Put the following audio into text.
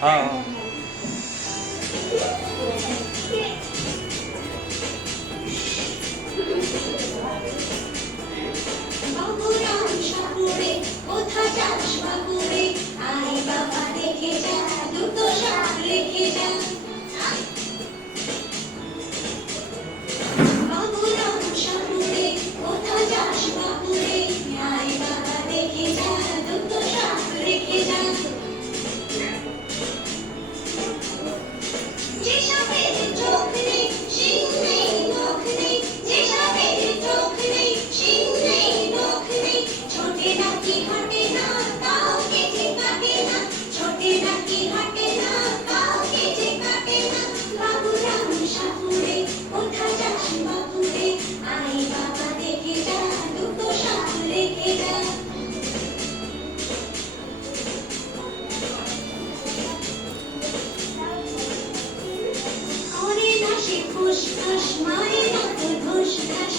হ্যাঁ বাবুরাম সাপুরে কোথা যাস বাবুরে আই বাবা দেখে যা দুটো শাক রেখে যা বাবুরাম সাপুরে কোথা যাস বাবুরে আই বাবা দেখে যা দুটো শাক রেখে যা যে সাপের চোখ নেই শিং নেই নখ নেই যে সাপের চোখ নেই শিং নেই নখ নেই ছোটে নাকি হাঁটে না কাউকে যে কাটে না ছোটে নাকি হাঁটে না কাউকে যে কাটে না বাবুরাম সাপুরে কোথা যাস বাবুরে আই বাবা দেখে যা দুটো শাক রেখে যা করে না সে ফুসফাস মারে না তো ঘুষ ঘাস